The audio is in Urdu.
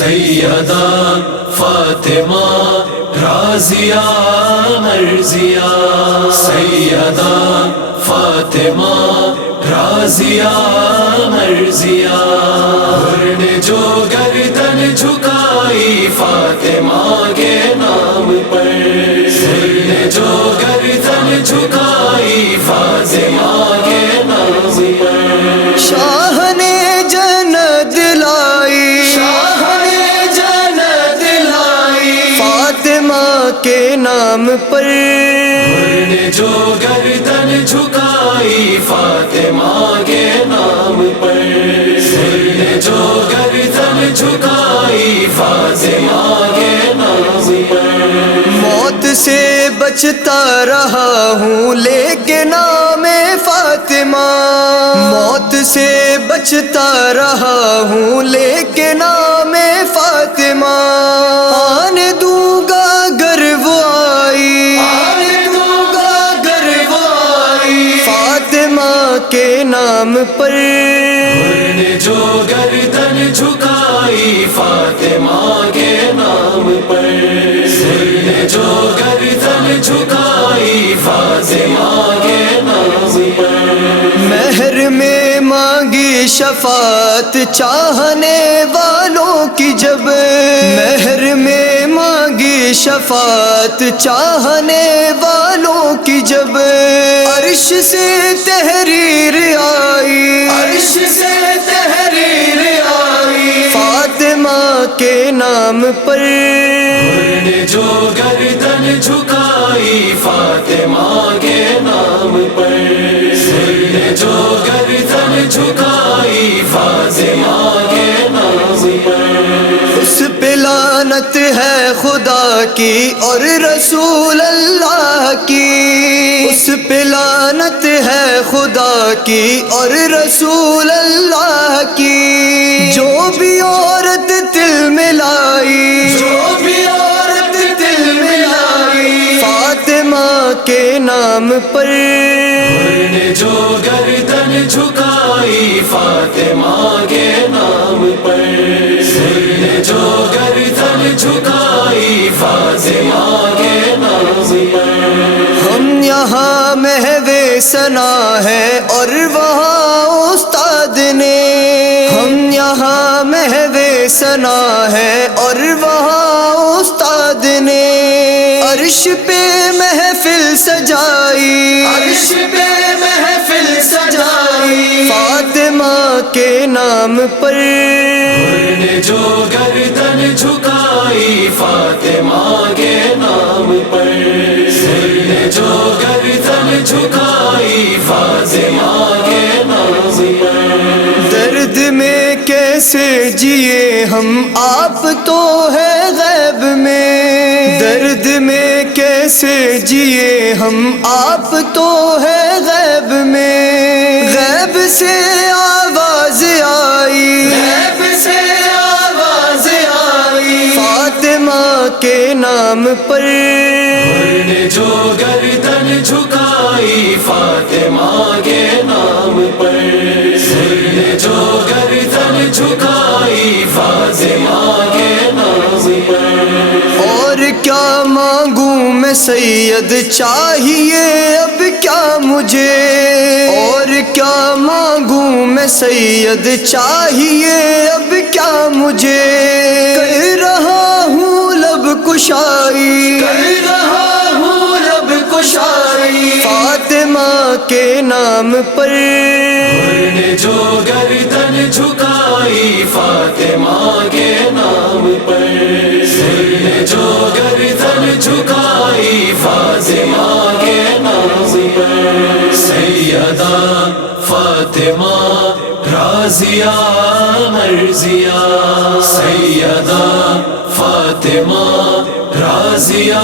سیدہ فاطمہ رازیہ مرضیہ، سیدہ فاطمہ رازیہ مرضیہ، حر نے جو گردن جھکائی فاطمہ کے نام پر، حر نے جو گردن جھکائی فاطمہ کے نام پر، شاہ نے جنت لائی، شاہ نے جنت لائی فاطمہ کے نام پر، حر نے جو گردن جھکائی فاطمہ کے نام پر، حر نے جو گردن جھکائی فاطمہ کے نام پر، موت سے بچتا رہا ہوں لیکن نام فاطمہ، موت سے بچتا رہا ہوں لیکن نام فاطمہ، آنے دوں گا گر وہ آئی، آنے دوں گا گر وہ آئی فاطمہ کے نام پر، حر نے جو گردن جھکائی فاطمہ کے نام پر، حر نے جو گردن جھکائی فاطمہ کے نام پر، مہر میں مانگی شفاعت چاہنے والوں کی جب، مہر میں مانگی شفاعت چاہنے والوں کی جب، عرش سے تحریر آئی، عرش سے تحریر آئی فاطمہ کے نام پر، حر نے جو گردن جھکائی فاطمہ کے نام پر، حر نے جو گردن جھکائی فاطمہ کے نام پر، اس پہ لعنت ہے خدا کی اور رسول اللہ کی، اس پہ لعنت ہے خدا کی اور رسول اللہ کی، جو بھی عورت دل میں لائی، جو بھی عورت دل میں لائی فاطمہ کے نام پر، حر نے جو گردن جھکائی فاطمہ کے نام پر، حر نے جو گردن جھکائی فاطمہ کے نام پر، ہم یہاں محو ثنا ہے اور وہاں استاد نے، ہم یہاں محو ثنا ہے اور وہاں استاد نے، عرش پہ محفل سجائی، عرش پہ محفل سجائی فاطمہ کے نام پر، حر نے جو گردن جھکائی فاطمہ کے نام پر، حر نے جو گردن جھکائی فاطمہ کے نام پر، درد میں کیسے جیے ہم آپ تو ہے غیب میں، درد میں کیسے جیے ہم آپ تو ہے غیب میں، غیب سے آواز آئی، غیب سے آواز آئی فاطمہ کے نام پر، حر نے جو گردن جھکائی فاطمہ کے نام پر، حر نے جو گردن جھکائی فاطمہ کے نام پر، اور کیا مانگوں میں سید چاہیے اب کیا مجھے، اور کیا مانگوں میں سید چاہیے اب کیا مجھے، کر رہا ہوں لب کشائی، کر رہا ہوں لب کشائی فاطمہ کے نام پر، حر نے جو گردن جھکائی فاطمہ کے نام پر، حر نے جو گردن جھکائی فاطمہ کے نام پر، سیدہ فاطمہ رازیہ مرضیہ، سیدہ فاطمہ رازیہ